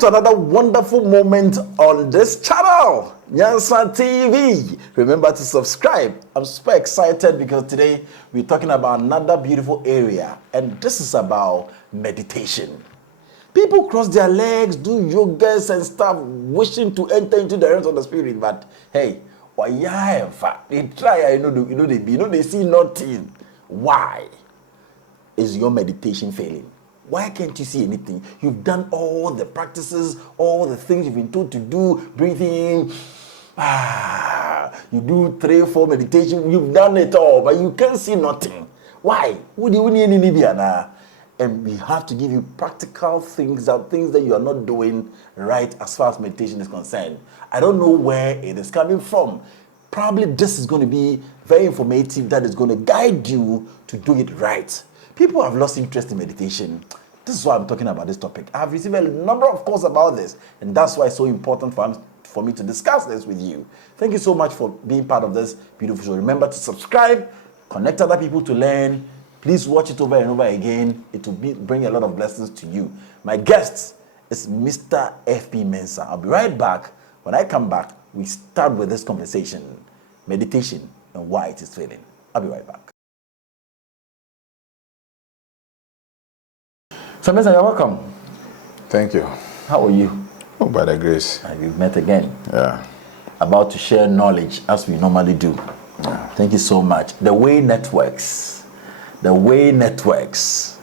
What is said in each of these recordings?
to another wonderful moment on this channel, Nyansa TV. Remember to subscribe. I'm super excited because today we're talking about another beautiful area, and this is about meditation. People cross their legs, do yogas and stuff, wishing to enter into the realms of the spirit, but hey, they try, they see nothing. Why is your meditation failing? Why can't you see anything? You've done all the practices, all the things you've been told to do. Breathe in. You do 3 or 4 meditation. You've done it all, but you can't see nothing. Why? And we have to give you practical things that you are not doing right as far as meditation is concerned. I don't know where it is coming from. Probably this is going to be very informative, that is going to guide you to do it right. People have lost interest in meditation. This is why I'm talking about this topic. I've received a number of calls about this, and that's why it's so important for me to discuss this with you. Thank you so much for being part of this beautiful show. Remember to subscribe, connect other people to learn. Please watch it over and over again. It will bring a lot of blessings to you. My guest is Mr. F.P. Mensah. I'll be right back. When I come back, we start with this conversation, meditation and why it is failing. I'll be right back. So, Mensah, you're welcome. Thank you. How are you? Oh, by the grace. We've met again. Yeah. About to share knowledge as we normally do. Yeah. Thank you so much. The Way Networks. The Way Networks.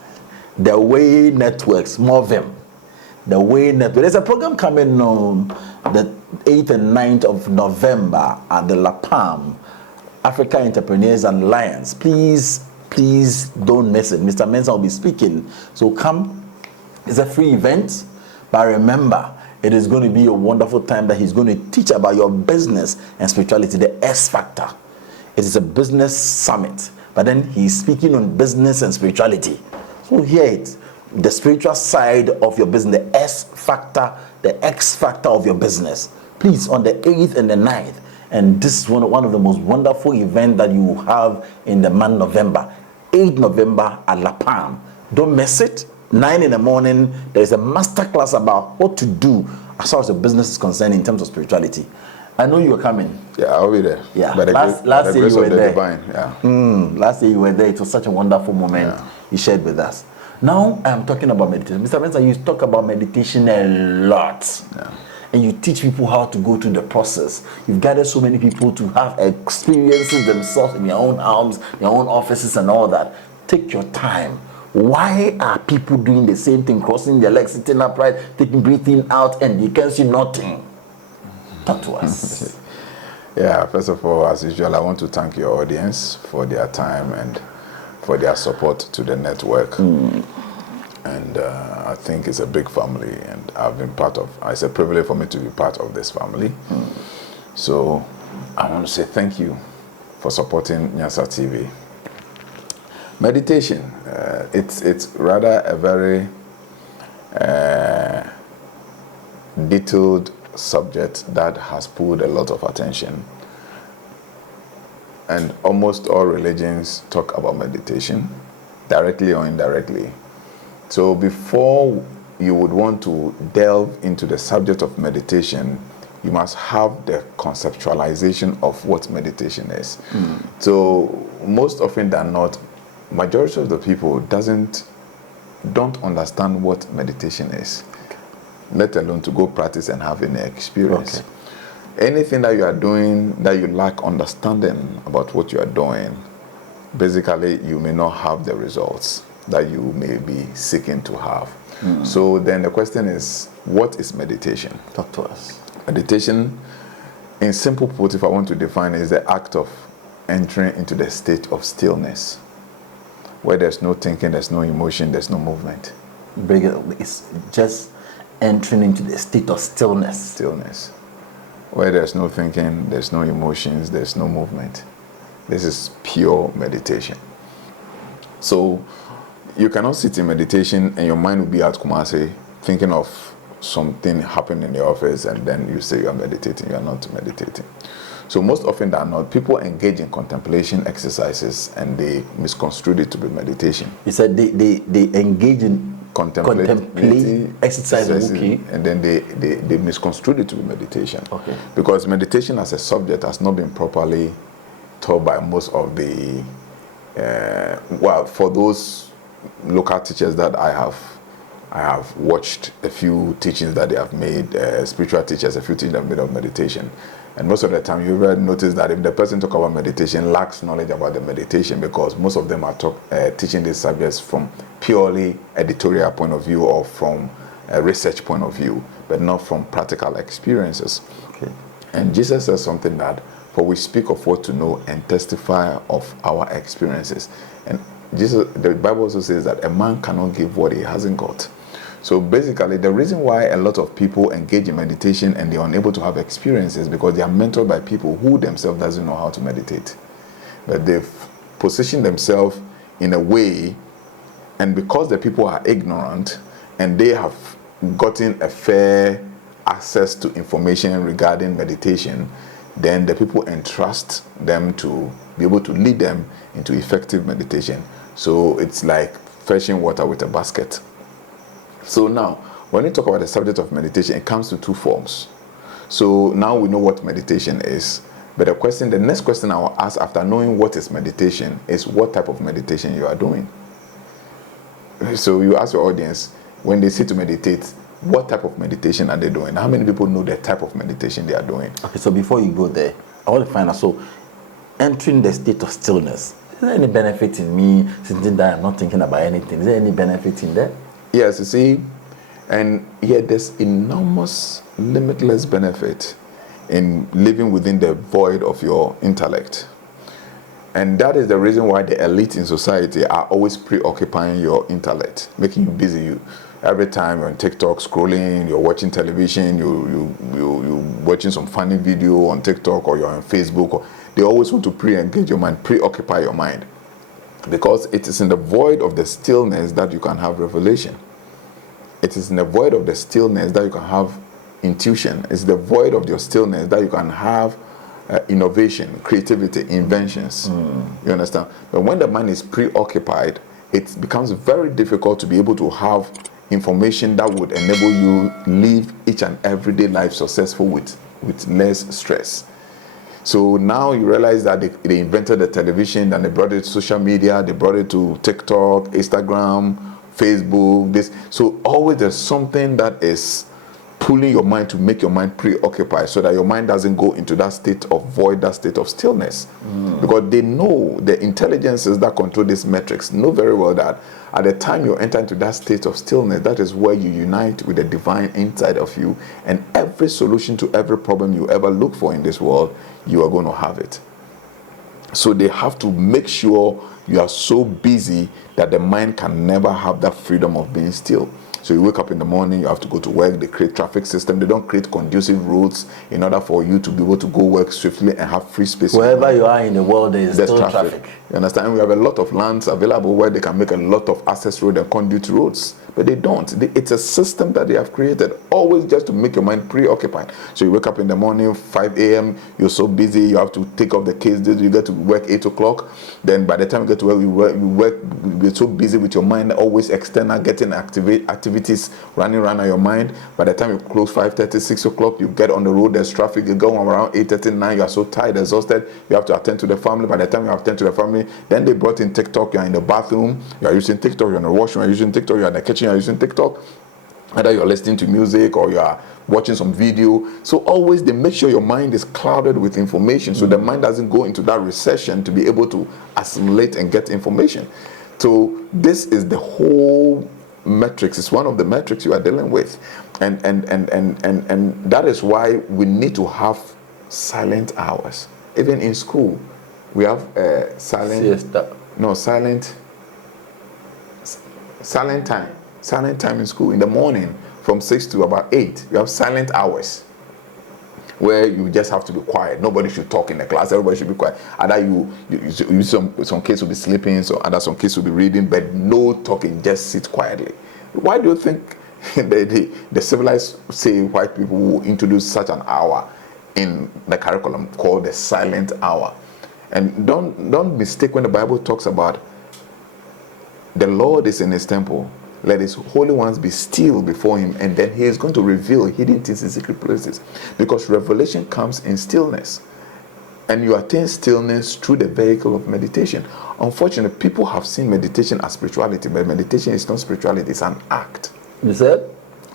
The Way Networks. More of them. The Way Network. There's a program coming on the 8th and 9th of November at the La Palm Africa Entrepreneurs Alliance. Please don't miss it. Mr. Mensah will be speaking. So come. It's a free event. But remember, it is going to be a wonderful time that he's going to teach about your business and spirituality, the S factor. It is a business summit. But then he's speaking on business and spirituality. So hear it. The spiritual side of your business, the S factor, the X factor of your business. Please, on the 8th and the 9th. And this is one of the most wonderful events that you have in the month of November. 8th November at La Palm. Don't miss it. 9 in the morning, there is a master class about what to do as far as your business is concerned in terms of spirituality. I know you are coming. Yeah, I'll be there. Yeah. Last year you were there. Divine. Yeah. Last year you were there. It was such a wonderful moment you shared with us. Now I'm talking about meditation. Mr. Mensah, you talk about meditation a lot. Yeah. And you teach people how to go through the process. You've gathered so many people to have experiences themselves in their own homes, their own offices and all that. Take your time. Why are people doing the same thing, crossing their legs, sitting upright, taking breathing out, and you can see nothing? Talk to us. Yeah, first of all, as usual, I want to thank your audience for their time and for their support to the network. And I think it's a big family, and I've been part of, it's a privilege for me to be part of this family. So I want to say thank you for supporting Nyansa TV. Meditation, it's rather a very detailed subject that has pulled a lot of attention. And almost all religions talk about meditation, directly or indirectly. So before you would want to delve into the subject of meditation, you must have the conceptualization of what meditation is. So most often than not, majority of the people don't understand what meditation is, let alone to go practice and have any experience. Anything that you are doing that you lack understanding about what you are doing, basically you may not have the results that you may be seeking to have. So then the question is, what is meditation? Talk to us. Meditation, in simple put, if I want to define it, is the act of entering into the state of stillness, where there's no thinking, there's no emotion, there's no movement. It's just entering into the state of stillness. Stillness. Where there's no thinking, there's no emotions, there's no movement. This is pure meditation. So you cannot sit in meditation and your mind will be at Kumasi thinking of something happened in the office, and then you say you are meditating. You are not meditating. So most often than not, people engage in contemplation exercises and they misconstrue it to be meditation. You said they engage in contemplate exercise, okay. And then they misconstrued it to be meditation. Okay. Because meditation as a subject has not been properly taught by most of the for those local teachers that I have watched a few teachings that they have made, spiritual teachers, a few teachings that have made of meditation. And most of the time, you will notice that if the person talk about meditation, lacks knowledge about the meditation, because most of them are teaching these subjects from purely editorial point of view or from a research point of view, but not from practical experiences. Okay. And Jesus says something that, for we speak of what to know and testify of our experiences. And the Bible also says that a man cannot give what he hasn't got. So basically, the reason why a lot of people engage in meditation and they are unable to have experiences because they are mentored by people who themselves doesn't know how to meditate. But they've positioned themselves in a way, and because the people are ignorant and they have gotten a fair access to information regarding meditation, then the people entrust them to be able to lead them into effective meditation. So it's like fetching water with a basket. So now, when we talk about the subject of meditation, it comes to two forms. So now we know what meditation is. But the next question I will ask after knowing what is meditation is what type of meditation you are doing. So you ask your audience, when they say to meditate, what type of meditation are they doing? How many people know the type of meditation they are doing? Okay, so before you go there, I want to find out, so entering the state of stillness, is there any benefit in me sitting there and not thinking about anything? Is there any benefit in that? Yes, you see, and yet there's enormous, limitless benefit in living within the void of your intellect. And that is the reason why the elite in society are always preoccupying your intellect, making you busy. Every time you're on TikTok scrolling, you're watching television, you're watching some funny video on TikTok, or you're on Facebook, they always want to pre-engage your mind, preoccupy your mind. Because it is in the void of the stillness that you can have revelation. It is in the void of the stillness that you can have intuition. It's the void of your stillness that you can have innovation, creativity, inventions. You understand? But when the mind is preoccupied, it becomes very difficult to be able to have information that would enable you live each and everyday life successful with less stress. So now you realize that they invented the television, and they brought it to social media, they brought it to TikTok, Instagram, Facebook, this. So always there's something that is pulling your mind to make your mind preoccupied, so that your mind doesn't go into that state of void, that state of stillness. Because they know, the intelligences that control these metrics know very well that at the time you enter into that state of stillness, that is where you unite with the divine inside of you, and every solution to every problem you ever look for in this world, you are going to have it. So they have to make sure you are so busy that the mind can never have that freedom of being still. So you wake up in the morning, you have to go to work, they create traffic system, they don't create conducive roads in order for you to be able to go work swiftly and have free space. Wherever you are in the world, there's still traffic. You understand? We have a lot of lands available where they can make a lot of access road and conduit roads, but they don't. It's a system that they have created, always just to make your mind preoccupied. So you wake up in the morning, 5 a.m., you're so busy, you have to take off the kids, you get to work 8 o'clock, then by the time you get to work, you're so busy with your mind, always external, getting activities running around in your mind. By the time you close 5:30, 6 o'clock, you get on the road, there's traffic, you go around 8:30, 9, you are so tired, exhausted, you have to attend to the family. By the time you attend to the family, then they brought in TikTok, you're in the bathroom, you are using TikTok, you're in the washroom, you're using TikTok, you're in the kitchen, you're using TikTok. Either you're listening to music or you are watching some video. So always they make sure your mind is clouded with information, so the mind doesn't go into that recession to be able to assimilate and get information. So this is the whole metrics. It's one of the metrics you are dealing with, and that is why we need to have silent hours. Even in school, we have silent time in school. In the morning from 6 to about 8, you have silent hours where you just have to be quiet. Nobody should talk in the class. Everybody should be quiet. Either some kids will be sleeping, so other some kids will be reading, but no talking. Just sit quietly. Why do you think the civilized say white people will introduce such an hour in the curriculum called the silent hour? And don't mistake when the Bible talks about the Lord is in his temple Let his holy ones be still before him, and then he is going to reveal hidden things in secret places. Because revelation comes in stillness. And you attain stillness through the vehicle of meditation. Unfortunately, people have seen meditation as spirituality, but meditation is not spirituality, it's an act. You said?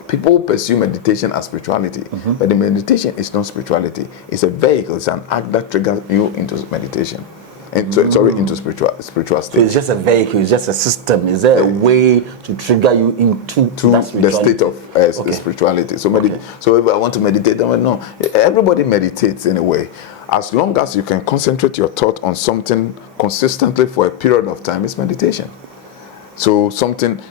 People pursue meditation as spirituality, but the meditation is not spirituality. It's a vehicle, it's an act that triggers you into meditation. And sorry, into spiritual state. So it's just a vehicle, it's just a system. Is there a way to trigger you into the state of spirituality? So, so if I want to meditate, no. Everybody meditates in a way. As long as you can concentrate your thought on something consistently for a period of time, it's meditation. So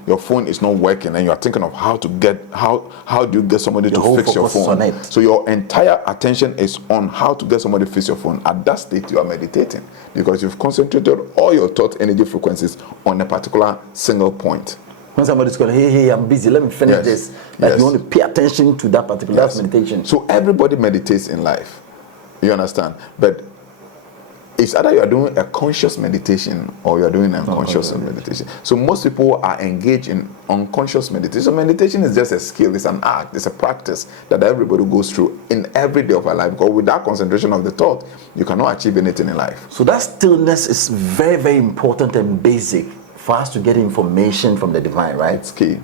your phone is not working and you are thinking of how do you get somebody to fix your phone. So your entire attention is on how to get somebody to fix your phone. At that state, you are meditating because you've concentrated all your thought energy frequencies on a particular single point. When somebody's going, hey, I'm busy, let me finish this. Like you want to pay attention to that particular meditation. So everybody meditates in life. You understand? But it's either you are doing a conscious meditation or you are doing an unconscious meditation. So most people are engaged in unconscious meditation. So meditation is just a skill, it's an act, it's a practice that everybody goes through in every day of our life. Because without concentration of the thought, you cannot achieve anything in life. So that stillness is very, very important and basic for us to get information from the divine, right? It's key.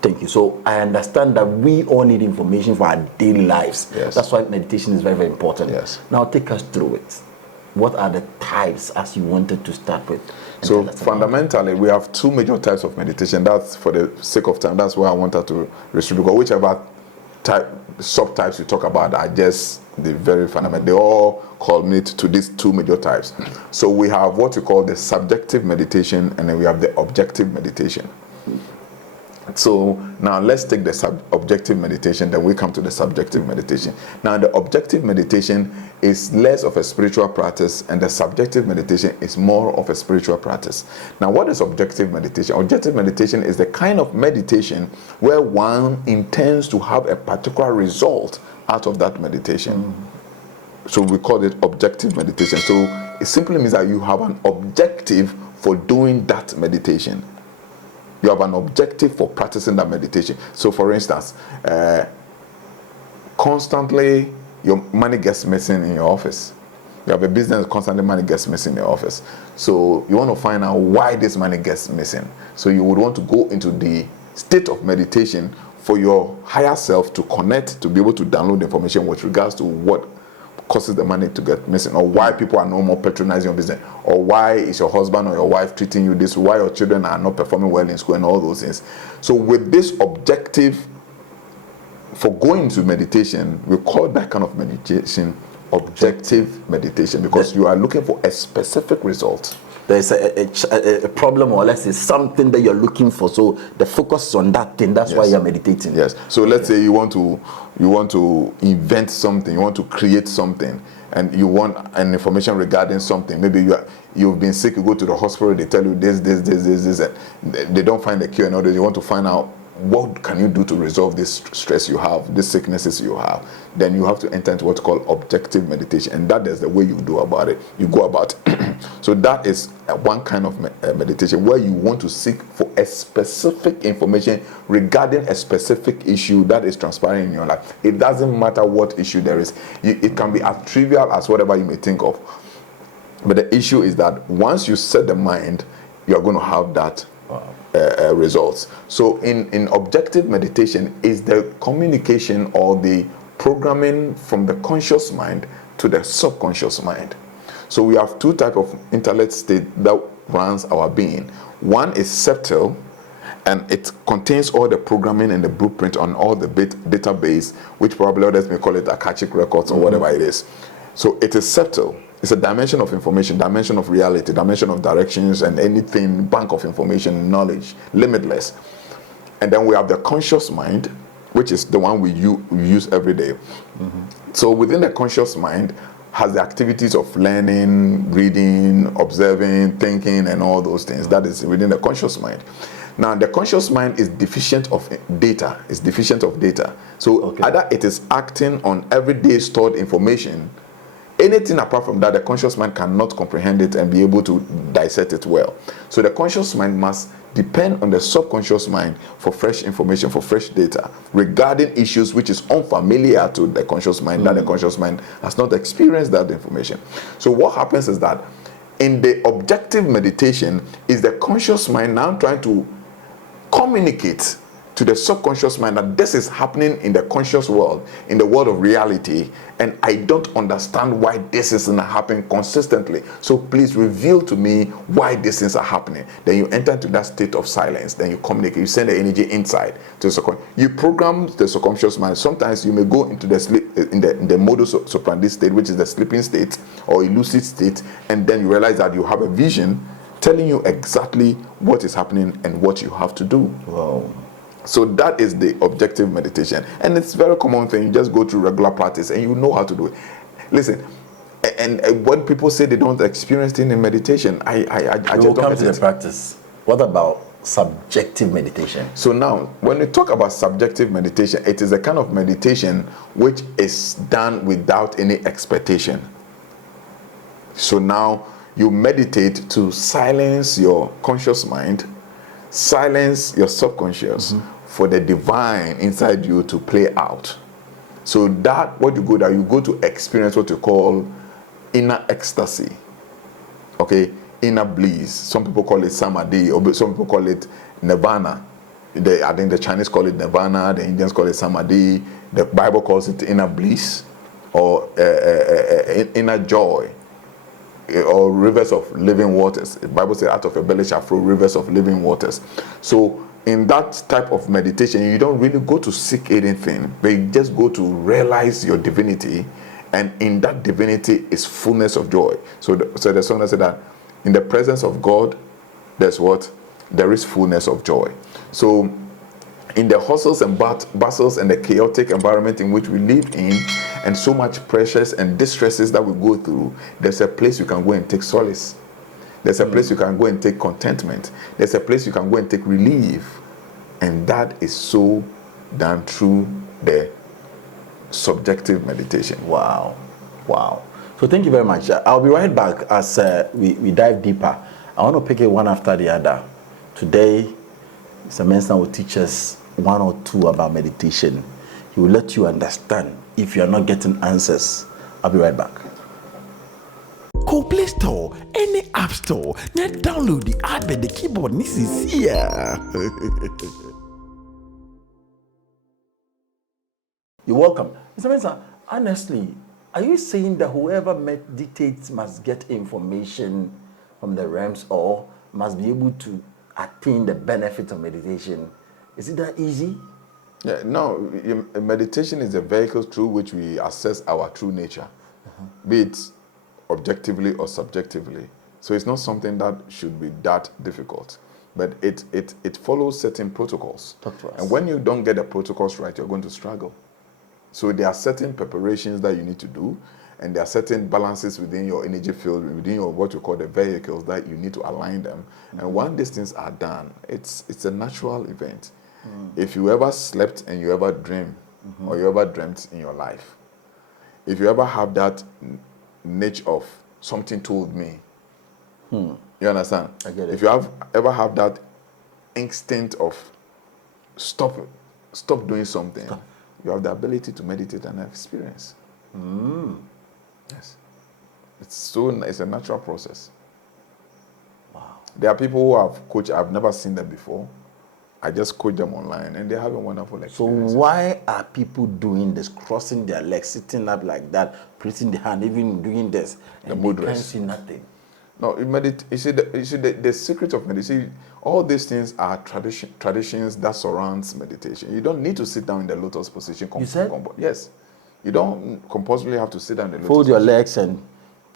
Thank you. So I understand that we all need information for our daily lives. Yes. That's why meditation is very, very important. Yes. Now take us through it. What are the types as you wanted to start with? So fundamentally, we have two major types of meditation. That's for the sake of time. That's why I wanted to restrict, because whichever subtypes you talk about are just the very fundamental. They all culminate to these two major types. So we have what we call the subjective meditation, and then we have the objective meditation. So now let's take the objective meditation, then we come to the subjective meditation. Now the objective meditation is less of a spiritual practice and the subjective meditation is more of a spiritual practice. Now what is objective meditation? Objective meditation is the kind of meditation where one intends to have a particular result out of that meditation. So we call it objective meditation. So it simply means that you have an objective for doing that meditation. You have an objective for practicing that meditation. So for instance, constantly your money gets missing in your office. You have a business, constantly money gets missing in your office. So you want to find out why this money gets missing. So you would want to go into the state of meditation for your higher self to connect, to be able to download information with regards to what causes the money to get missing, or why people are no more patronizing your business, or why is your husband or your wife treating you this, why your children are not performing well in school, and all those things. So with this objective for going to meditation, we call that kind of meditation objective meditation, because you are looking for a specific result. There's a problem, or let's say something that you're looking for, so the focus is on that thing. That's why you're meditating. Yes. So let's say you want to invent something, you want to create something, and you want an information regarding something. Maybe you've been sick, you go to the hospital, they tell you this, and they don't find the cure and all this. You want to find out what can you do to resolve this stress you have, these sicknesses you have. Then you have to enter into what's called objective meditation, and that is the way you do about it. You go about it. So that is one kind of meditation where you want to seek for a specific information regarding a specific issue that is transpiring in your life. It doesn't matter what issue there is. It can be as trivial as whatever you may think of. But the issue is that once you set the mind, you are going to have that results. So in objective meditation is the communication or the programming from the conscious mind to the subconscious mind. So we have two types of intellect state that runs our being. One is subtle, and it contains all the programming and the blueprint on all the database, which probably others may call it akashic records or whatever it is. So it is subtle. It's a dimension of information, dimension of reality, dimension of directions, and anything, bank of information, knowledge, limitless. And then we have the conscious mind, which is the one we use every day. So within the conscious mind has the activities of learning, reading, observing, thinking, and all those things. That is within the conscious mind. Now, the conscious mind is deficient of data. It's deficient of data. So either it is acting on everyday stored information. Anything apart from that, the conscious mind cannot comprehend it and be able to dissect it well. So the conscious mind must depend on the subconscious mind for fresh information, for fresh data regarding issues which is unfamiliar to the conscious mind, that the conscious mind has not experienced that information. So what happens is that in the objective meditation is the conscious mind now trying to communicate to the subconscious mind that this is happening in the conscious world, in the world of reality, and I don't understand why this isn't happening consistently. So please reveal to me why these things are happening. Then you enter into that state of silence. Then you communicate. You send the energy inside to the subconscious. You program the subconscious mind. Sometimes you may go into the sleep in the modus operandi state, which is the sleeping state or lucid state, and then you realize that you have a vision telling you exactly what is happening and what you have to do. Wow. So that is the objective meditation, and it's a very common thing. You just go through regular practice and you know how to do it. Listen, and when people say they don't experience things in meditation, I just will don't come get to it. the practice. What about subjective meditation? So now, when we talk about subjective meditation, it is a kind of meditation which is done without any expectation. So now you meditate to silence your conscious mind, silence your subconscious for the divine inside you to play out. So that what you go to experience what you call inner ecstasy, okay, inner bliss. Some people call it samadhi, or some people call it nirvana. I think the Chinese call it nirvana, the Indians call it samadhi, the Bible calls it inner bliss or inner joy, or rivers of living waters. The Bible says out of your belly shall flow rivers of living waters. So in that type of meditation, you don't really go to seek anything, but you just go to realize your divinity, and in that divinity is fullness of joy. So the song that said that in the presence of God, there's what? There is fullness of joy. So in the hustles and bustles and the chaotic environment in which we live in, and so much pressures and distresses that we go through, there's a place you can go and take solace. There's a place you can go and take contentment. There's a place you can go and take relief. And that is so done through the subjective meditation. Wow. Wow. So thank you very much. I'll be right back as we dive deeper. I want to pick it one after the other. Today, Mr. Mensah will teach us one or two about meditation. He will let you understand if you are not getting answers. I'll be right back. Go Play Store, any app store, now download the app and the keyboard. This is here. You're welcome. Mr. Mensah, honestly, are you saying that whoever meditates must get information from the realms or must be able to attain the benefits of meditation? Is it that easy? Yeah, no, meditation is a vehicle through which we assess our true nature, be it objectively or subjectively. So it's not something that should be that difficult, but it follows certain protocols. Talk to us. And when you don't get the protocols right, you're going to struggle. So there are certain preparations that you need to do, and there are certain balances within your energy field, within your what you call the vehicles, that you need to align them. And when these things are done, it's a natural event. If you ever slept and you ever dream, or you ever dreamt in your life, if you ever have that niche of something told me, you understand? I get it. If you ever have that instinct of stop doing something, you have the ability to meditate and experience. Yes, it's a natural process. Wow. There are people who have coached. I've never seen them before. I just coach them online, and they're having wonderful So experiences. why are people doing this, crossing their legs, sitting up like that, pressing the hand, even doing this, and they can't see nothing? No, you see, the secret of meditation, all these things are traditions that surrounds meditation. You don't need to sit down in the lotus position. You said? Yes. You don't compulsorily have to sit down in the lotus Fold your position. legs and...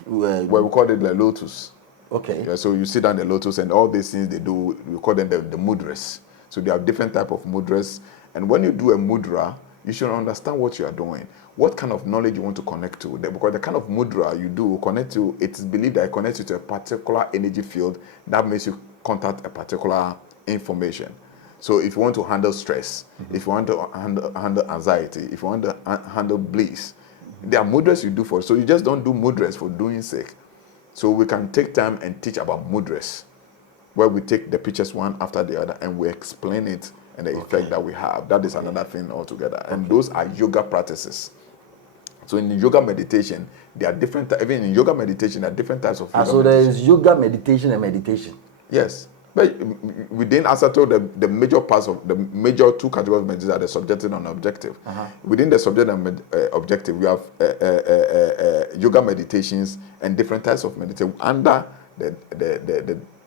Well, we call it the lotus. Okay. Yeah, so you sit down in the lotus, and all these things they do, we call them the mudras. So they have different type of mudras. And when you do a mudra, you should understand what you are doing. What kind of knowledge you want to connect to. Because the kind of mudra you do will connect to, it's believed that it connects you to a particular energy field that makes you contact a particular information. So if you want to handle stress, if you want to handle anxiety, if you want to handle bliss, there are mudras you do for it. So you just don't do mudras for doing sake. So we can take time and teach about mudras. where we take the pictures one after the other and we explain it and the effect that we have. That is another thing altogether. And those are yoga practices. So in yoga meditation, there are different, even in yoga meditation, there are different types of yoga so there meditation. is yoga meditation and meditation. Yes. But within, as I told, the major parts of the major two categories of meditation are the subjective and objective. Within the subjective and objective, we have yoga meditations and different types of meditation under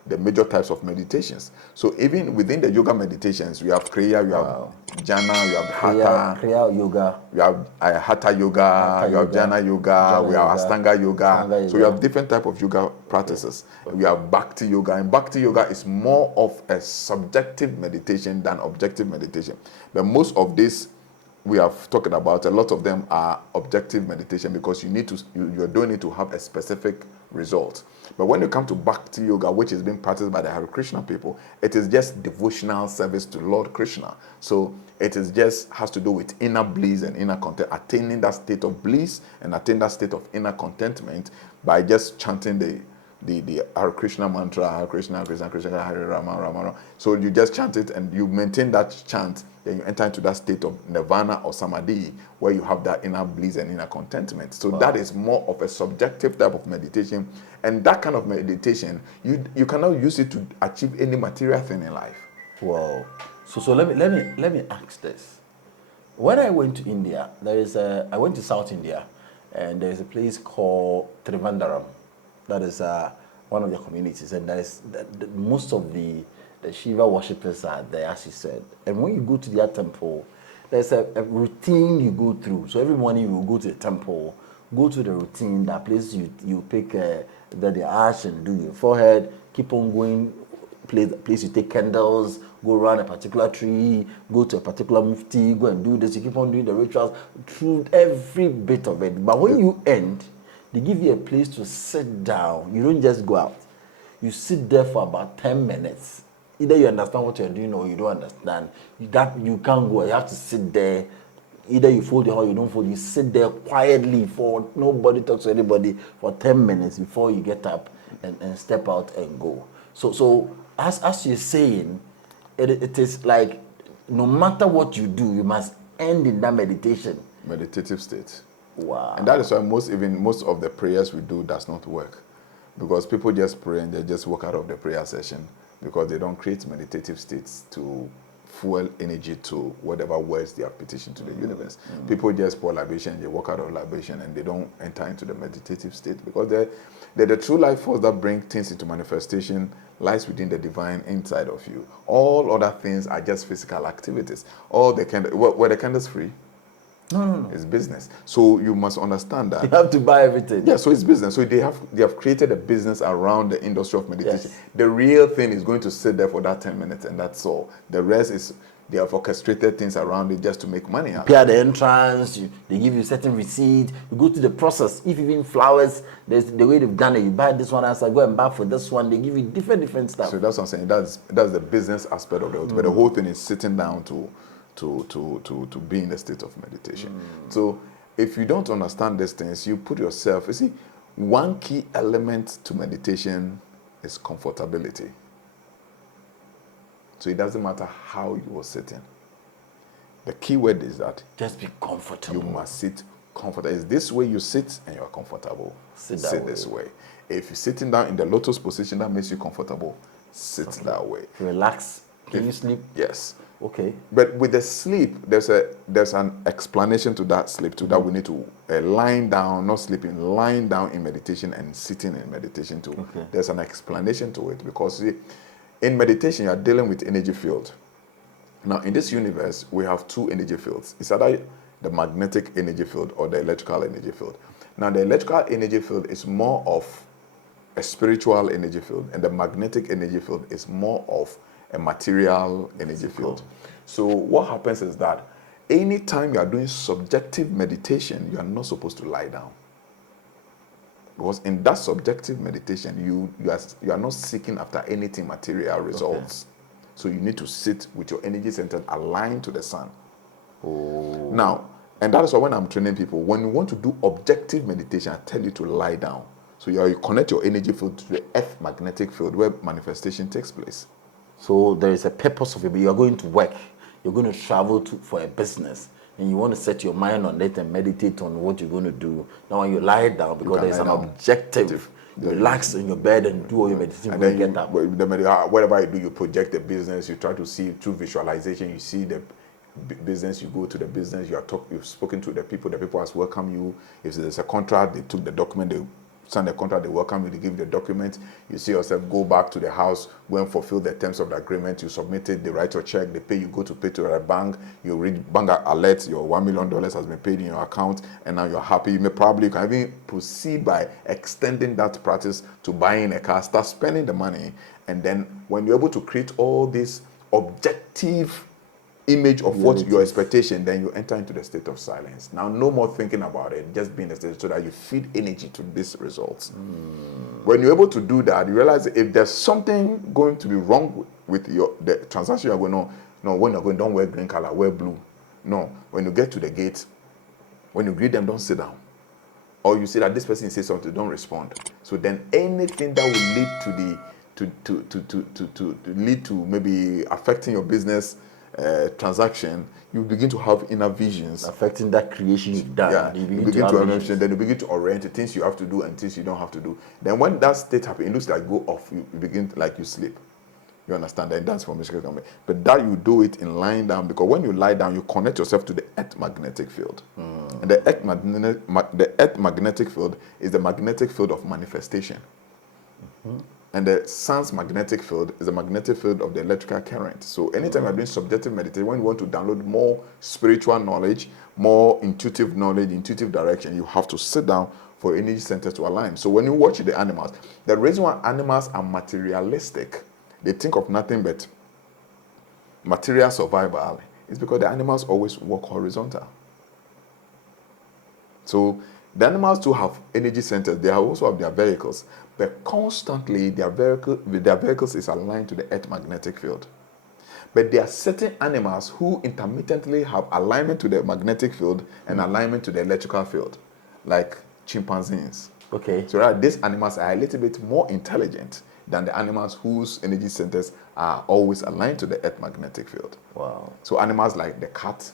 the major types of meditations. So even within the yoga meditations, we have Kriya, we have Jhana, we have Hatha. Kriya yoga. We have Hatha yoga, we have Jhana yoga, we have Astanga yoga. So we have different type of yoga practices. We have Bhakti yoga, and Bhakti yoga is more of a subjective meditation than objective meditation. But most of this we have talked about, a lot of them are objective meditation because you need to, you're doing it to have a specific result. But when you come to Bhakti yoga, which is being practiced by the Hare Krishna people, it is just devotional service to Lord Krishna. So it is just has to do with inner bliss and inner content, attaining that state of bliss and attain that state of inner contentment by just chanting the Hare Krishna mantra, Hare Krishna, Krishna Krishna, Hare Rama, Rama Rama. So you just chant it and you maintain that chant, then you enter into that state of nirvana or samadhi where you have that inner bliss and inner contentment. So that is more of a subjective type of meditation, and that kind of meditation you cannot use it to achieve any material thing in life. Wow. So let me ask this. When I went to India, I went to South India, and there is a place called Trivandrum. That is one of the communities, and there is most of the Shiva worshippers are there, as you said. And when you go to their temple, there's a routine you go through. So every morning you will go to the temple, go to the routine, that place you pick the ash and do your forehead, keep on going, place you take candles, go around a particular tree, go to a particular mufti, go and do this, you keep on doing the rituals through every bit of it. But when you end, they give you a place to sit down. You don't just go out. You sit there for about 10 minutes. Either you understand what you're doing or you don't understand. You can't go. You have to sit there. Either you fold your hand or you don't fold. You sit there quietly for nobody talks to anybody for 10 minutes before you get up and step out and go. So as you're saying, it is like no matter what you do, you must end in that meditation. Meditative state. Wow. And that is why most of the prayers we do does not work, because people just pray and they just walk out of the prayer session because they don't create meditative states to fuel energy to whatever words they have petitioned to the universe. People just pour libation and they walk out of libation and they don't enter into the meditative state, because the true life force that brings things into manifestation lies within the divine inside of you. All other things are just physical activities. All the were the candles free? No. It's business. So you must understand that. You have to buy everything. Yeah, so it's business. So they have created a business around the industry of meditation. Yes. The real thing is going to sit there for that 10 minutes and that's all. The rest is they have orchestrated things around it just to make money out. Pay at the entrance, they give you certain receipt, you go through the process. If even flowers, there's the way they've done it. You buy this one, as I go and buy for this one, they give you different stuff. So that's what I'm saying. That's the business aspect of it. But the whole thing is sitting down to be in a state of meditation. So if you don't understand these things, you put yourself, you see, one key element to meditation is comfortability. So it doesn't matter how you are sitting. The key word is that just be comfortable. you must sit comfortable. It's this way you sit and you are comfortable. Sit this way. If you're sitting down in the lotus position that makes you comfortable, sit that way. Relax. Can you sleep? Yes. Okay. But with the sleep, there's an explanation to that sleep too, that we need to lying down, not sleeping, lying down in meditation and sitting in meditation too. Okay. There's an explanation to it, because see, in meditation you are dealing with energy field. Now in this universe we have two energy fields. It's either the magnetic energy field or the electrical energy field. Now the electrical energy field is more of a spiritual energy field, and the magnetic energy field is more of a material energy field. So what happens is that anytime you are doing subjective meditation, you are not supposed to lie down, because in that subjective meditation you are not seeking after anything material results. Okay. So you need to sit with your energy center aligned to the sun. Now, and that is why when I'm training people, when you want to do objective meditation, I tell you to lie down. So you connect your energy field to the earth magnetic field where manifestation takes place. So there is a purpose of it. You are going to work. You're going to travel for a business, and you want to set your mind on it and meditate on what you're going to do. Now, when you lie down, because there's an objective, you relax in your bed and do all your meditation. And then you get up. Whatever you do, you project the business. You try to see through visualization. You see the business. You go to the business. You've spoken to the people. The people has welcomed you. If there's a contract, they took the document. They sign the contract, they welcome you, they give you the document. You see yourself go back to the house, go and fulfill the terms of the agreement. You submit it, they write your check, they pay you, go to pay to a bank, you read bank alert, your $1 million has been paid in your account, and now you're happy. You can even proceed by extending that practice to buying a car, start spending the money, and then when you're able to create all this objective image of what your expectation, then you enter into the state of silence. Now, no more thinking about it, just be in the state so that you feed energy to these results. When you're able to do that, you realize if there's something going to be wrong with the transaction you're going on, no, when you're going, don't wear green color, wear blue. No, when you get to the gate, when you greet them, don't sit down. Or you see that this person says something, don't respond. So then anything that will lead to lead to maybe affecting your business transaction, you begin to have inner visions affecting that creation you've done. Yeah, you begin to imagine, then you begin to orient things you have to do and things you don't have to do. Then when that state happens, it looks like go off. You begin like you sleep. You understand that? That's formation coming. But that you do it in lying down, because when you lie down, you connect yourself to the earth magnetic field. And the earth magnetic field is the magnetic field of manifestation. And the sun's magnetic field is the magnetic field of the electrical current. So anytime you're doing subjective meditation, when you want to download more spiritual knowledge, more intuitive knowledge, intuitive direction, you have to sit down for energy centers to align. So when you watch the animals, the reason why animals are materialistic, they think of nothing but material survival, is because the animals always walk horizontal. So the animals too have energy centers. They also have their vehicles, but constantly their vehicles is aligned to the earth magnetic field. But there are certain animals who intermittently have alignment to the magnetic field and alignment to the electrical field, like chimpanzees. Okay. So these animals are a little bit more intelligent than the animals whose energy centers are always aligned to the earth magnetic field. Wow. So animals like the cat,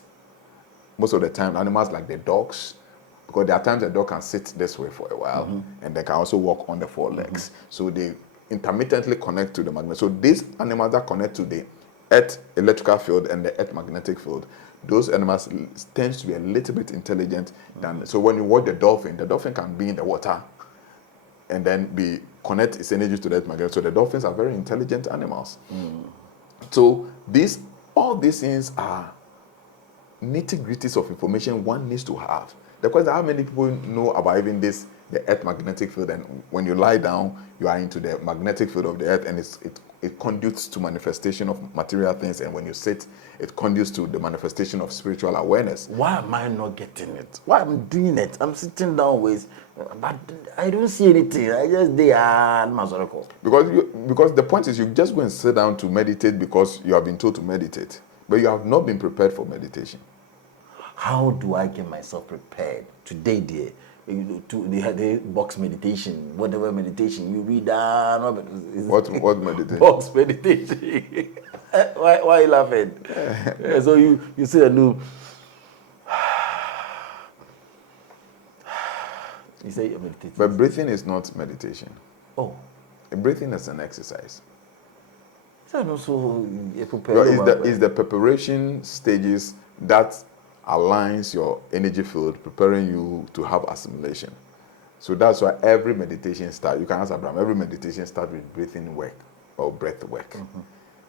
most of the time, animals like the dogs, because there are times a dog can sit this way for a while, and they can also walk on the four legs. So they intermittently connect to the magnet. So these animals that connect to the earth electrical field and the earth magnetic field, those animals tend to be a little bit intelligent than. So when you watch the dolphin can be in the water and then connect its energy to the earth magnet. So the dolphins are very intelligent animals. So all these things are nitty-gritties of information one needs to have. The question is, how many people know about even the earth magnetic field? And when you lie down, you are into the magnetic field of the earth, and it conduits to manifestation of material things. And when you sit, it conduits to the manifestation of spiritual awareness. Why am I not getting it? Why am I doing it? I'm sitting down with, but I don't see anything. I just Because the point is, you just go and sit down to meditate because you have been told to meditate, but you have not been prepared for meditation. How do I get myself prepared today, dear? To the box meditation, whatever meditation you read down. What meditation? Box meditation. why are you laughing? Yeah, so you see a new. You say you're meditating. But breathing is not meditation. Oh. Breathing is an exercise. Is that also is the preparation stages that aligns your energy field, preparing you to have assimilation. So that's why every meditation starts. You can ask Abraham, every meditation starts with breathing work or breath work,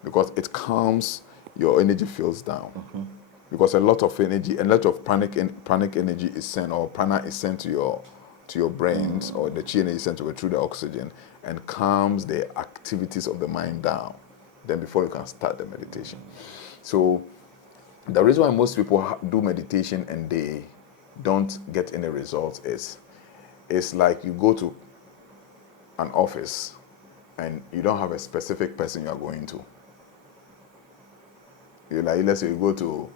because it calms your energy fields down. Because a lot of energy, a lot of pranic energy is sent, or prana is sent to your brains, or the chi energy is sent through the oxygen, and calms the activities of the mind down. Then before you can start the meditation. So the reason why most people do meditation and they don't get any results is, it's like you go to an office and you don't have a specific person you are going to. Let's say you go to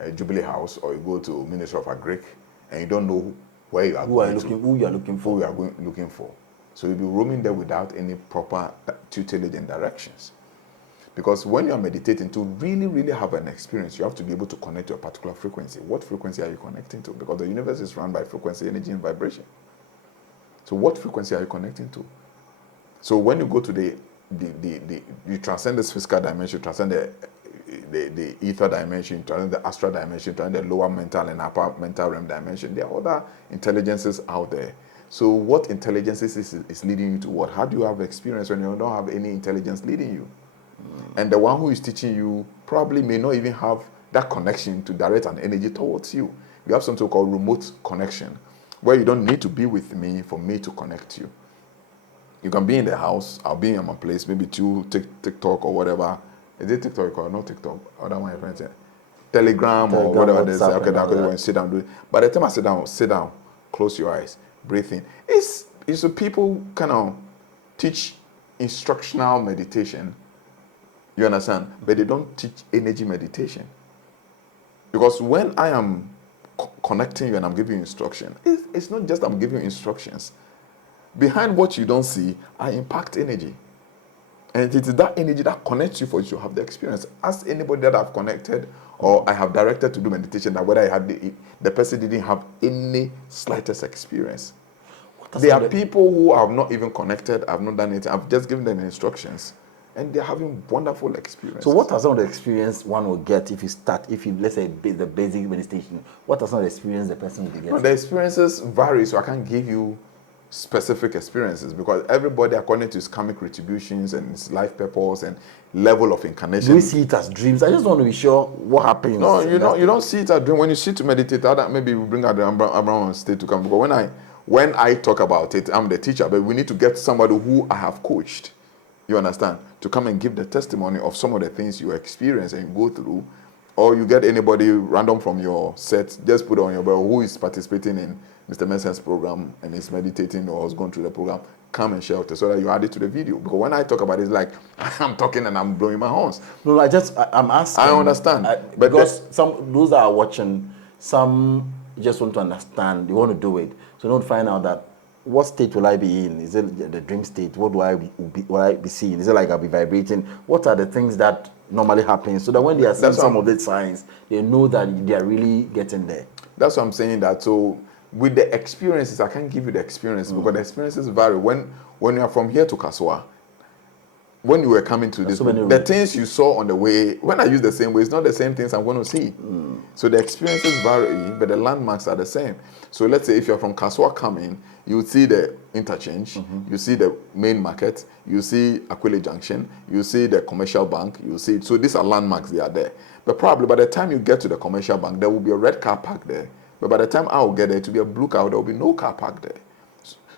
a Jubilee House or you go to Ministry of Agric and you don't know where you are going to. Who you are looking for. Who you are looking for. So you'll be roaming there without any proper tutelage and directions. Because when you're meditating, to really, really have an experience, you have to be able to connect to a particular frequency. What frequency are you connecting to? Because the universe is run by frequency, energy, and vibration. So what frequency are you connecting to? So when you go to you transcend this physical dimension, you transcend the ether dimension, you transcend the astral dimension, you transcend the lower mental and upper mental realm dimension. There are other intelligences out there. So what intelligences is leading you to what? How do you have experience when you don't have any intelligence leading you? And the one who is teaching you probably may not even have that connection to direct an energy towards you. You have something called remote connection, where you don't need to be with me for me to connect you. You can be in the house, I'll be in my place, maybe to TikTok or whatever. Is it TikTok or not TikTok? Other one your friends say. Telegram or whatever they say. Okay, now go and sit down, do it. By the time I sit down, close your eyes, breathe in. It's so people kind of teach instructional meditation. You understand? But they don't teach energy meditation. Because when I am connecting you and I'm giving you instruction, it's not just I'm giving you instructions. Behind what you don't see, I impact energy. And it is that energy that connects you for you to have the experience. Ask anybody that I've connected or I have directed to do meditation that whether I had the person didn't have any slightest experience. There are people who have not even connected, I've not done it, I've just given them instructions. And they're having wonderful experiences. So what are some of the experience one will get if you let's say the basic meditation? What are some of the experience the person will get? No, the experiences vary, so I can't give you specific experiences because everybody according to his karmic retributions and his life purpose and level of incarnation. Do you see it as dreams? I just want to be sure what happens. No, you don't see it as dream. When you sit to meditate, maybe we bring out the Abraham on stage to come. Because when I talk about it, I'm the teacher, but we need to get somebody who I have coached. You understand? To come and give the testimony of some of the things you experience and go through. Or you get anybody random from your set, just put on your belt who is participating in Mr. Mensah's program and is meditating or is going through the program, come and share it so that you add it to the video. Because when I talk about it, it's like I'm talking and I'm blowing my horns. No, I'm asking. I understand. But because those that are watching, some just want to understand, they want to do it. So they don't find out that what state will I be in? Is it the dream state? What will I be seeing? Is it like I'll be vibrating? What are the things that normally happen? So that when they are seeing some of the signs, they know that they are really getting there. That's what I'm saying. That so with the experiences, I can't give you the experience because the experiences vary. When you are from here to Kaswa, when you were coming to this, the things you saw on the way, when I use the same way, it's not the same things I'm going to see. So the experiences vary, but the landmarks are the same. So let's say if you're from Kaswa coming, you see the interchange, you see the main market, you see Aquile Junction, you see the commercial bank, you see, so these are landmarks, they are there. But probably by the time you get to the commercial bank, there will be a red car parked there. But by the time I will get there, to be a blue car, there will be no car parked there.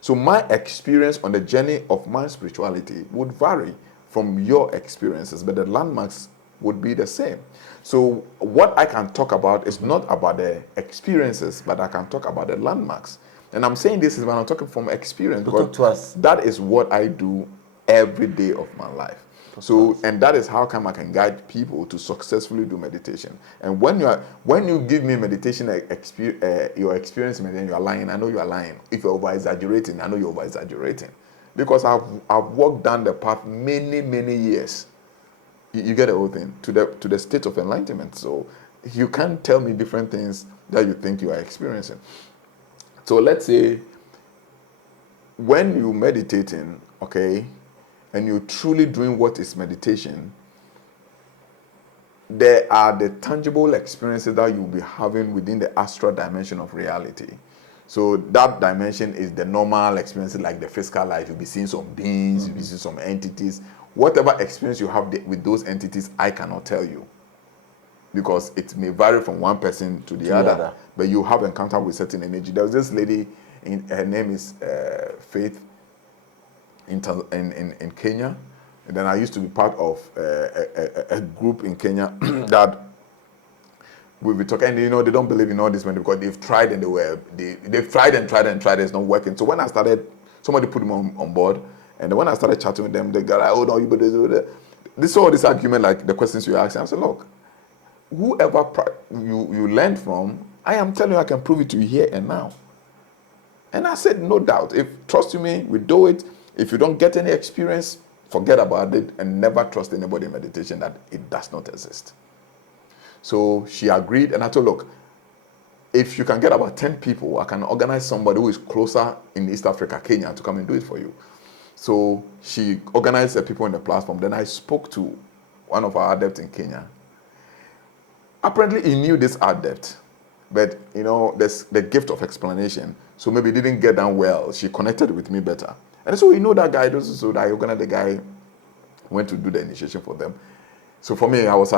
So my experience on the journey of my spirituality would vary from your experiences, but the landmarks would be the same. So what I can talk about is not about the experiences, but I can talk about the landmarks. And I'm saying this is when I'm talking from experience, because that is what I do every day of my life. So, and that is how come I can guide people to successfully do meditation. And when you give me meditation, your experience, and you are lying, I know you are lying. If you're over exaggerating, I know you're over exaggerating, because I've walked down the path many years. You get the whole thing to the state of enlightenment. So you can't tell me different things that you think you are experiencing. So let's say when you're meditating, okay, and you're truly doing what is meditation, there are the tangible experiences that you'll be having within the astral dimension of reality. So that dimension is the normal experiences like the physical life. You'll be seeing some beings, you'll be seeing some entities. Whatever experience you have with those entities, I cannot tell you, because it may vary from one person to the other. But you have encounter with certain energy. There was this lady, her name is Faith, in Kenya. And then I used to be part of a group in Kenya that we be talking, and they don't believe in all this, because they've tried and they've tried and tried, it's not working. So when I started, somebody put them on board, and then when I started chatting with them, they got like, oh no, you better do that. This argument, like the questions you asked, I said, look, whoever you learned from, I am telling you, I can prove it to you here and now. And I said, no doubt. If trust me, we do it. If you don't get any experience, forget about it and never trust anybody in meditation that it does not exist. So she agreed, and I told her, look, if you can get about 10 people, I can organize somebody who is closer in East Africa, Kenya, to come and do it for you. So she organized the people on the platform. Then I spoke to one of our adepts in Kenya. Apparently, he knew this adept, but there's the gift of explanation. So maybe it didn't get down well. She connected with me better. And so that guy, so that I organized the guy, went to do the initiation for them. So for me, I was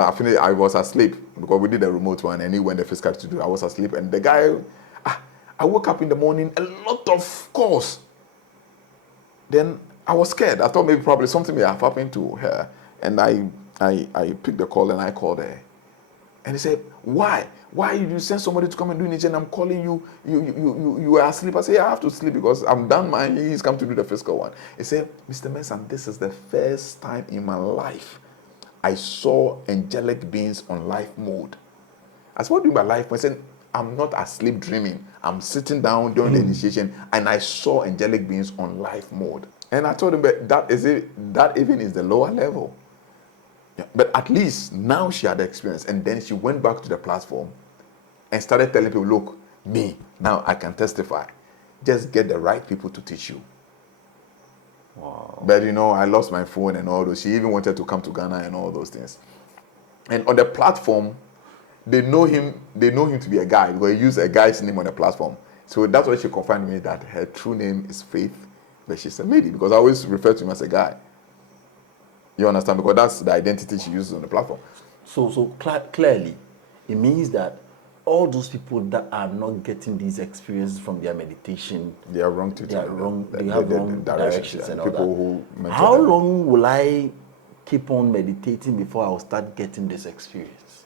asleep because we did a remote one, and he went the physical to do. I was asleep, and the guy, I woke up in the morning, a lot of calls. Then I was scared. I thought maybe probably something may have happened to her, and I picked the call and I called her, and he said, "Why? Why did you send somebody to come and do initiation? I'm calling you. You were asleep." I said, "Yeah, I have to sleep because I'm done mine. He's come to do the physical one." He said, "Mr. Mensah, this is the first time in my life I saw angelic beings on life mode." I said, "What do you mean by life mode?" I said, "I'm not asleep dreaming. I'm sitting down during the initiation and I saw angelic beings on life mode." And I told him, "But that even is the lower level." Yeah, but at least now she had experience, and then she went back to the platform and started telling people, "Look, now I can testify. Just get the right people to teach you." Wow. But I lost my phone and all those. She even wanted to come to Ghana and all those things. And on the platform, they know him to be a guy because he used a guy's name on the platform. So that's why she confirmed me that her true name is Faith, but she's a lady because I always refer to him as a guy. You understand? Because that's the identity she uses on the platform. So clearly, it means that all those people that are not getting these experiences from their meditation, they are wrong They are wrong. They have wrong directions and all people that. How long will I keep on meditating before I will start getting this experience?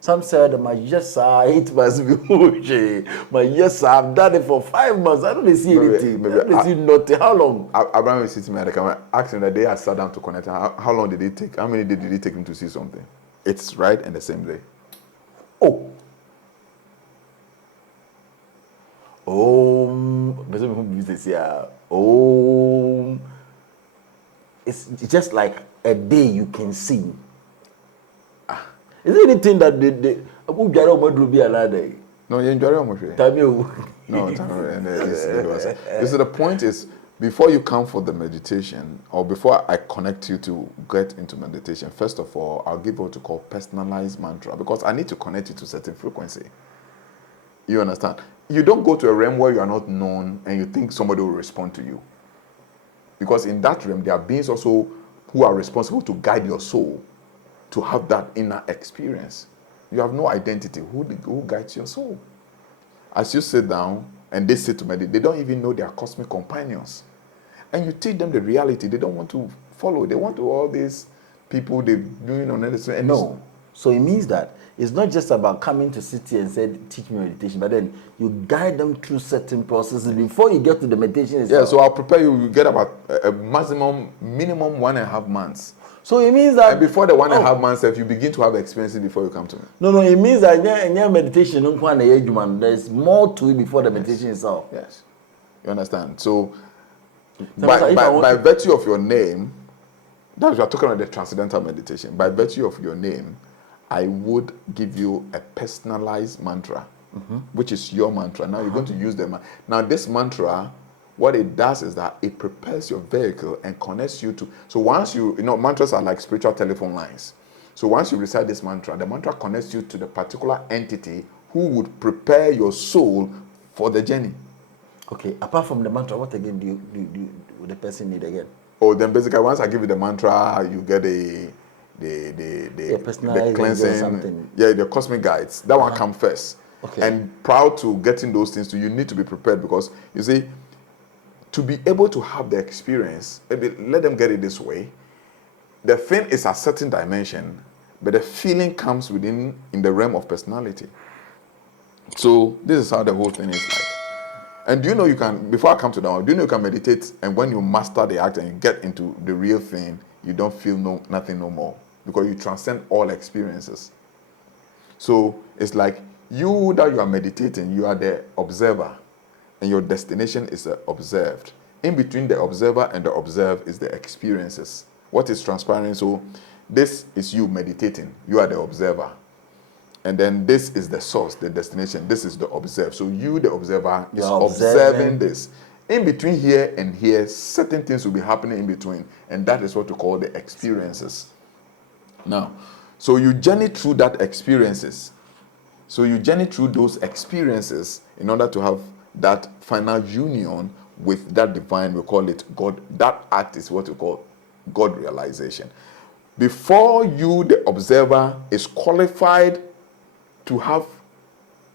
Some said, yes, sir, it must be okay. But yes, sir, I've done it for 5 months. I don't see anything. I don't see nothing. How long? Abraham is sitting at the camera, asking the day I sat down to connect. How long did it take? How many days did it take him to see something? It's right in the same day. It's just like a day you can see. Is there anything that No, you enjoy it. No, the point is, before you come for the meditation, or before I connect you to get into meditation, first of all, I'll give what you call personalized mantra, because I need to connect you to a certain frequency. You understand? You don't go to a realm where you are not known and you think somebody will respond to you. Because in that realm, there are beings also who are responsible to guide your soul to have that inner experience. You have no identity. Who guides your soul? As you sit down and they sit to meditate, they don't even know their cosmic companions. And you teach them the reality. They don't want to follow. They want to all these people they're doing on anything. No. So it means that it's not just about coming to city and say, teach me meditation, but then you guide them through certain processes before you get to the meditation itself. Yeah, so I'll prepare you. You get about a minimum 1.5 months. So it means that... And before the 1.5 months, if you begin to have experiences before you come to me. No, it means that in your meditation, there's more to it before the meditation itself. Yes. You understand? So, by virtue of your name, that's we are talking about the transcendental meditation. By virtue of your name, I would give you a personalized mantra, which is your mantra. Now you're going to use them. Now this mantra, what it does is that it prepares your vehicle and connects you to. So once mantras are like spiritual telephone lines. So once you recite this mantra, the mantra connects you to the particular entity who would prepare your soul for the journey. Okay. Apart from the mantra, what again do the person need again? Oh, then basically once I give you the mantra, you get the cleansing, something. Yeah, the cosmic guides. That one comes first. Okay. And prior to getting those things, you need to be prepared, because you see, to be able to have the experience, maybe let them get it this way. The thing is a certain dimension, but the feeling comes in the realm of personality. So this is how the whole thing is like. And do you know you can, before I come to that one, do you know you can meditate, and when you master the act and you get into the real thing, you don't feel nothing no more, because you transcend all experiences. So it's like you are meditating, you are the observer, and your destination is observed. In between the observer and the observed is the experiences. What is transpiring? So this is you meditating. You are the observer. And then this is the source, the destination. This is the observed. So you, the observer, is observing this. In between here and here, certain things will be happening in between. And that is what we call the experiences. Now, so you journey through that experiences. So you journey through those experiences in order to have that final union with that divine. We call it God. That act is what we call God realization. Before you, the observer, is qualified to have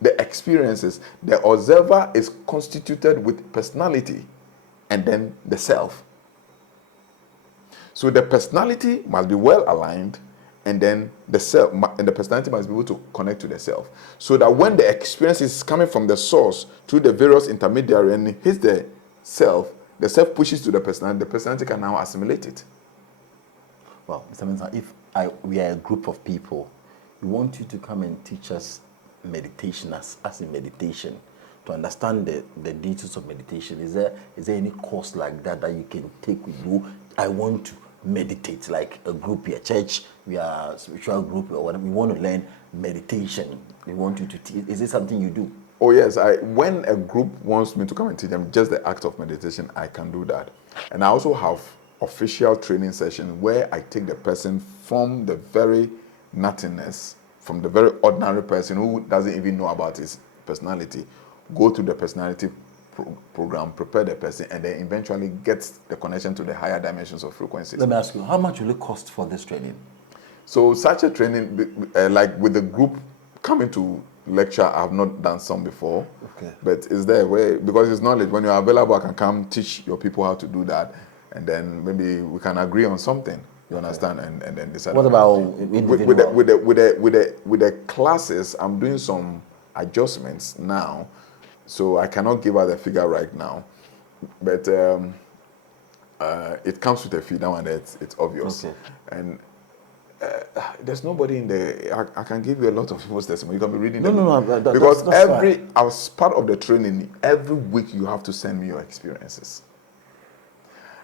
the experiences, the observer is constituted with personality and then the self. So the personality must be well aligned, and then the self and the personality must be able to connect to the self. So that when the experience is coming from the source through the various intermediary and hits the self pushes to the personality can now assimilate it. Well, Mr. Mensah, if we are a group of people, we want you to come and teach us meditation as in meditation, to understand the details of meditation. Is there any course like that you can take with you? I want to meditate, like a group, a church, we are a spiritual group or whatever. We want to learn meditation. We want you to teach. Is it something you do? Oh yes, when a group wants me to come and teach them just the act of meditation, I can do that. And I also have official training sessions where I take the person from the very nothingness, from the very ordinary person who doesn't even know about his personality, go to the personality program, prepare the person, and then eventually get the connection to the higher dimensions of frequencies. Let me ask you, how much will it cost for this training? So such a training, like with the group coming to lecture, I have not done some before. Okay. But is there a way, because it's knowledge, when you're available, I can come teach your people how to do that, and then maybe we can agree on something. You understand, and then decide. What about with the classes? I'm doing some adjustments now, so I cannot give out the figure right now, but it comes with a fee now, and it's obvious. Okay. And there's nobody in there. I can give you a lot of people's testimony. You can be reading them. No, because that's fine. as part of the training, every week you have to send me your experiences.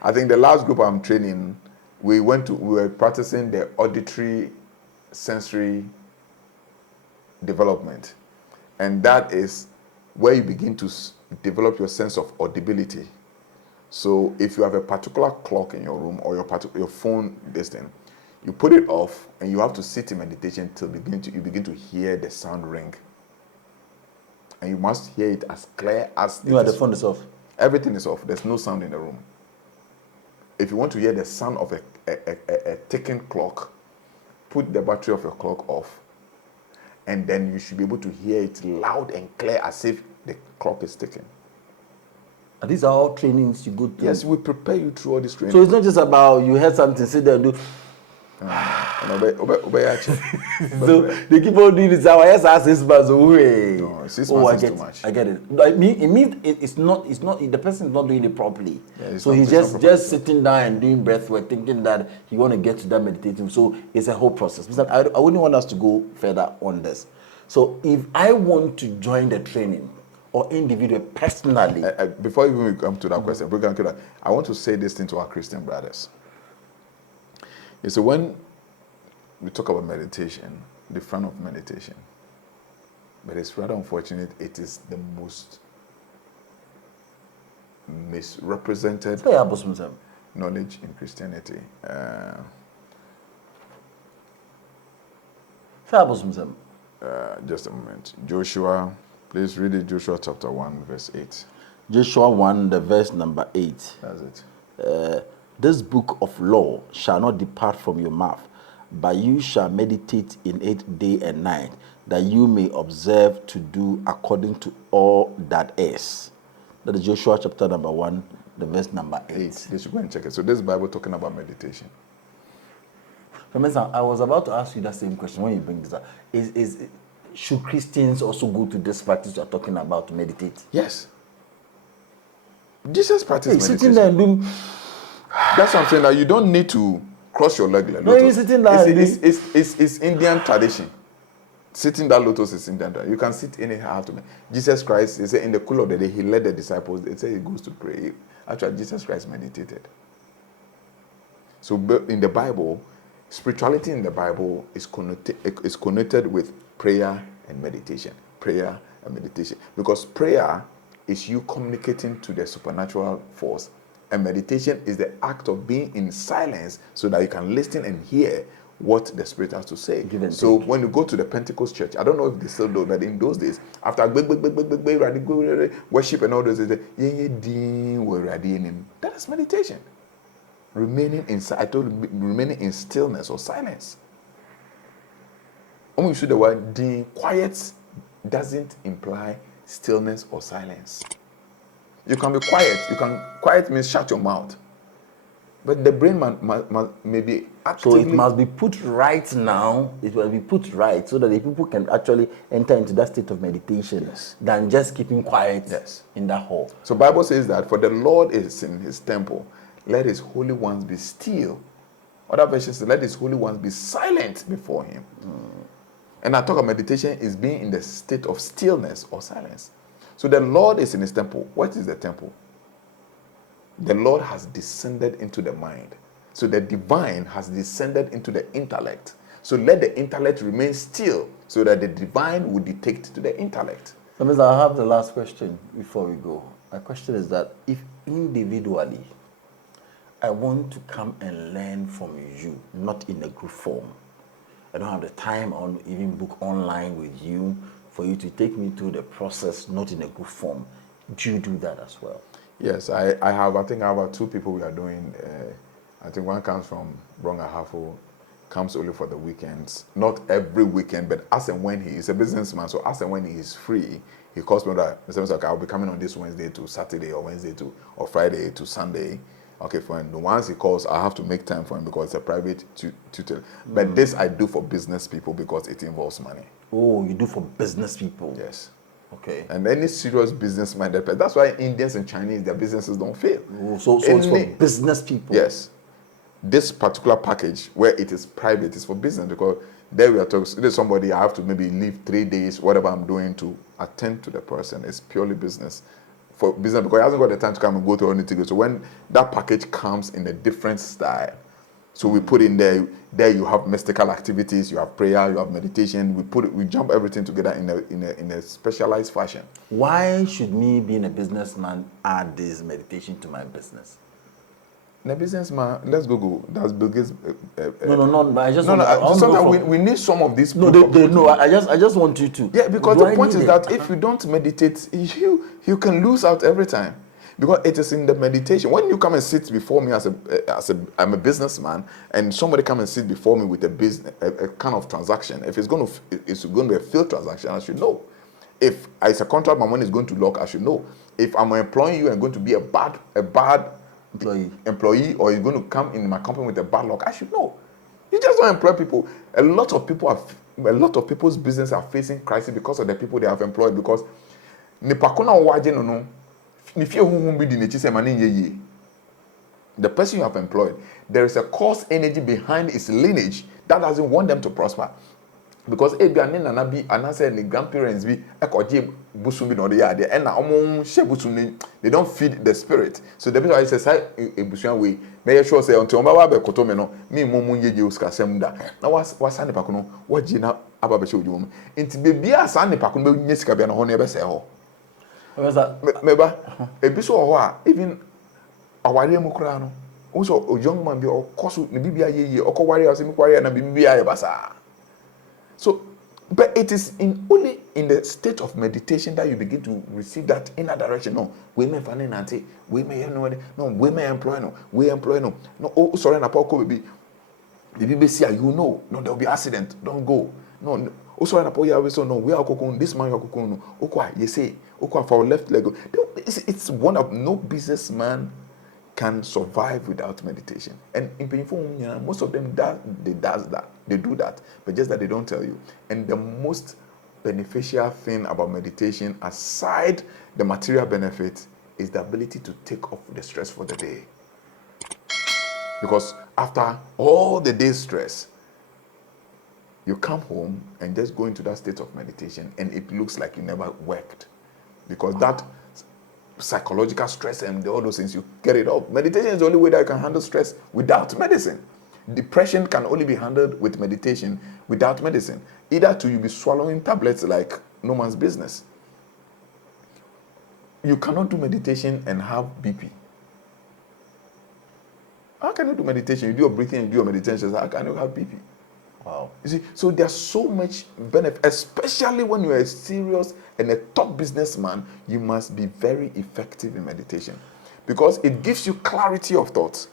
I think the last group I'm training, we were practicing the auditory sensory development. And that is where you begin to develop your sense of audibility. So if you have a particular clock in your room or your phone, this thing, you put it off and you have to sit in meditation till you begin to hear the sound ring. And you must hear it as clear as the phone is off. Everything is off. There's no sound in the room. If you want to hear the sound of a ticking clock, put the battery of your clock off, and then you should be able to hear it loud and clear as if the clock is ticking. And these are all trainings you go through? Yes, we prepare you through all these trainings. So it's not just about you heard something, sit there and do. So they keep on doing this. Our yes, 6 months away. No, 6 months is too much. I get it. I mean, it means it's not. The person is not doing it properly. Yeah, so he's just sitting down and doing breath work, thinking that he want to get to that meditative. So it's a whole process. I wouldn't want us to go further on this. So if I want to join the training or individual personally, before even we come to that question, I want to say this thing to our Christian brothers. So when we talk about meditation, the fun of meditation, but it's rather unfortunate, it is the most misrepresented knowledge in Christianity. Just a moment. Joshua, please read it, Joshua chapter 1, verse 8. Joshua 1, the verse number 8. That's it. This book of law shall not depart from your mouth, but you shall meditate in it day and night, that you may observe to do according to all that is. That is Joshua chapter number 1, the verse number 8. You should go and check it. So this Bible talking about meditation. Mensah, I was about to ask you that same question when you bring this up. Should Christians also go to this practice you are talking about to meditate? Yes. Jesus practiced meditation. Sitting there and doing... That's what I'm saying. That you don't need to cross your leg. No, you're sitting there. It's Indian tradition. Sitting that lotus is intentional. You can sit anyhow. Jesus Christ, they say in the cool of the day, he led the disciples. They say he goes to pray. Actually, Jesus Christ meditated. So in the Bible, spirituality in the Bible is connected with prayer and meditation. Prayer and meditation. Because prayer is you communicating to the supernatural force. And meditation is the act of being in silence so that you can listen and hear what the Spirit has to say. So when you go to the Pentecost church, I don't know if they still do, but in those days, after worship and all those, that is meditation. Remaining in, I told you, remaining in stillness or silence. When you see the word quiet doesn't imply stillness or silence. You can be quiet. Quiet means shut your mouth. But the brain may be actively... So it must be put right now. It will be put right so that the people can actually enter into that state of meditation than just keeping quiet in that hall. So Bible says that for the Lord is in his temple, let his holy ones be still. Other versions say, let his holy ones be silent before him. And I talk of meditation is being in the state of stillness or silence. So the Lord is in his temple. What is the temple? The Lord has descended into the mind. So the divine has descended into the intellect. So let the intellect remain still so that the divine will dictate to the intellect. So, Mr. I have the last question before we go. My question is that if individually I want to come and learn from you, not in a group form, I don't have the time or even book online with you for you to take me through the process, not in a group form. Do you do that as well? Yes, I think I have 2 people we are doing. I think one comes from Brongahafo, comes only for the weekends. Not every weekend, but as and when he is a businessman, so as and when he is free, he calls me that, Mr. Mensah, I'll be coming on this Wednesday to Saturday or Wednesday to, or Friday to Sunday. Okay, fine. Once he calls, I have to make time for him because it's a private tutor. But this I do for business people because it involves money. Oh, you do for business people? Yes. Okay. And any serious business-minded person. That's why Indians and Chinese, their businesses don't fail. Oh, so it's for business people? Yes. This particular package, where it is private, is for business because there we are talking, there's somebody I have to maybe leave 3 days, whatever I'm doing to attend to the person. It's purely business. For business because he hasn't got the time to come and go to anything. So when that package comes in a different style, so we put in there you have mystical activities, you have prayer, you have meditation. We jump everything together in a specialized fashion. Why should me being a businessman add this meditation to my business? The businessman, let's go. That's Bill Gates. No. But I just sometimes we need some of these. No, they know. I just want you to. Yeah, because the point is that if you don't meditate, you can lose out every time. Because it is in the meditation. When you come and sit before me I'm a businessman, and somebody come and sit before me with a kind of transaction. If it's going to be a field transaction, I should know. If it's a contract, my money is going to lock, I should know. If I'm employing you and going to be a bad employee, or you're going to come in my company with a bad luck, I should know. You just don't employ people. A lot of people's business are facing crisis because of the people they have employed. Because the person you have employed, there is a cause energy behind its lineage that doesn't want them to prosper. Because they don't feed the spirit. So the people say we make sure say until me now what's sane pakuno what jina aba be show you nti bebia sane pakuno be nyesika bia no ho ne be say ho meba ebiso ho a even aware mu kura no so a young man be okoso ne bibia yeye okoware ase mi kware na bibia ye basa. So, but it is only in the state of meditation that you begin to receive that inner direction. No, we may find nanti, we may no, we may employ no, we employ no. No, oh sorry, na poko baby. The baby say you know, no, there will be accident. Don't go. No, oh sorry, na poko ya so no, we are kokon. This man you are kokon no. Okwa, you say, okwa for left leg. It's one of no businessman can survive without meditation. And in painful, most of them they do that, but just that they don't tell you. And the most beneficial thing about meditation, aside the material benefit, is the ability to take off the stress for the day. Because after all the day's stress, You come home and just go into that state of meditation, and it looks like you never worked, because that psychological stress and all those things, you get it off. Meditation is the only way that you can handle stress without medicine. Depression can only be handled with meditation without medicine. Either to you be swallowing tablets like no man's business. You cannot do meditation and have BP. How can you do meditation? You do your breathing and do your meditation. How can you have BP? Wow. You see, so there's so much benefit, especially when you're a serious and a top businessman. You must be very effective in meditation, because it gives you clarity of thoughts.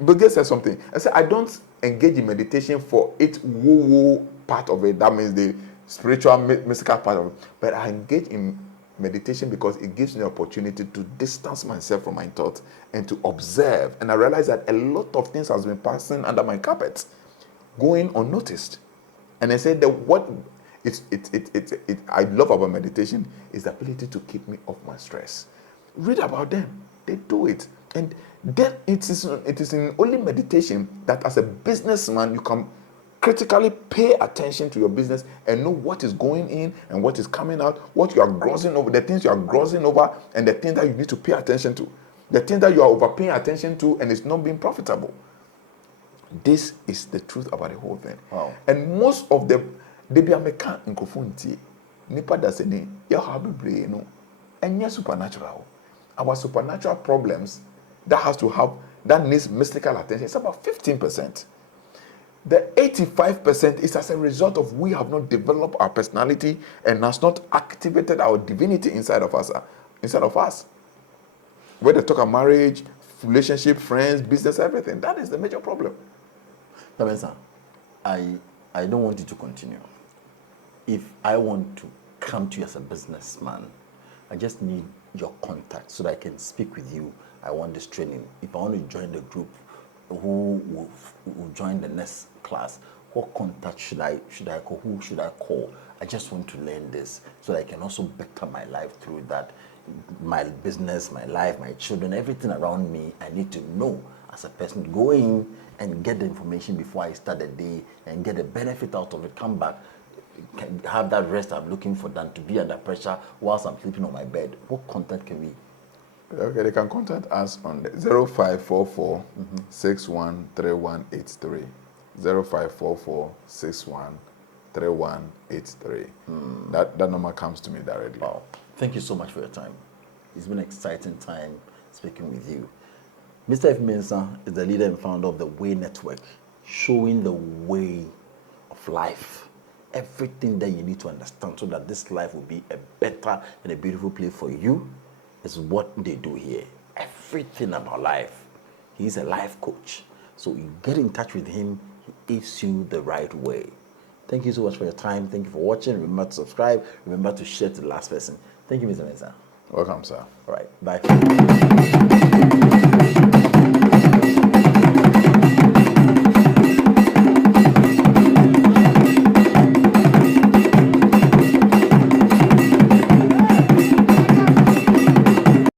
But guess said something. I said, I don't engage in meditation for its woo-woo part of it. That means the spiritual, mystical part of it. But I engage in meditation because it gives me the opportunity to distance myself from my thoughts and to observe. And I realize that a lot of things has been passing under my carpet, going unnoticed. And I said that what I love about meditation is the ability to keep me off my stress. Read about them. They do it. And then it is in only meditation that as a businessman you can critically pay attention to your business and know what is going in and what is coming out, what you are grossing over, the things you are grossing over, and the things that you need to pay attention to, the things that you are overpaying attention to and it's not being profitable. This is the truth about the whole thing. Wow. And most of the they be a mechanic in kofunti nipa daseni ya habibre no enya supernatural. Our supernatural problems that needs mystical attention, it's about 15%. The 85% is as a result of we have not developed our personality and has not activated our divinity inside of us. Where they talk about marriage, relationship, friends, business, everything, that is the major problem. Mensah, I don't want you to continue. If I want to come to you as a businessman, I just need your contact so that I can speak with you. I want this training. If I want to join the group, who will join the next class, what contact should I call? Who should I call? I just want to learn this so that I can also better my life through that. My business, my life, my children, everything around me, I need to know as a person. Go in and get the information before I start the day and get the benefit out of it. Come back, can have that rest I'm looking for, than to be under pressure whilst I'm sleeping on my bed. What contact can we? Okay, they can contact us on the 0544 613183. 0544 613183. That number comes to me directly. Wow. Thank you so much for your time. It's been an exciting time speaking with you. Mr. F. Mensah is the leader and founder of the Way Network, showing the way of life. Everything that you need to understand so that this life will be a better and a beautiful place for you is what they do here. Everything about life. He's a life coach. So you get in touch with him, he gives you the right way. Thank you so much for your time. Thank you for watching. Remember to subscribe. Remember to share to the last person. Thank you, Mr. Mensah. Welcome, sir. All right. Bye.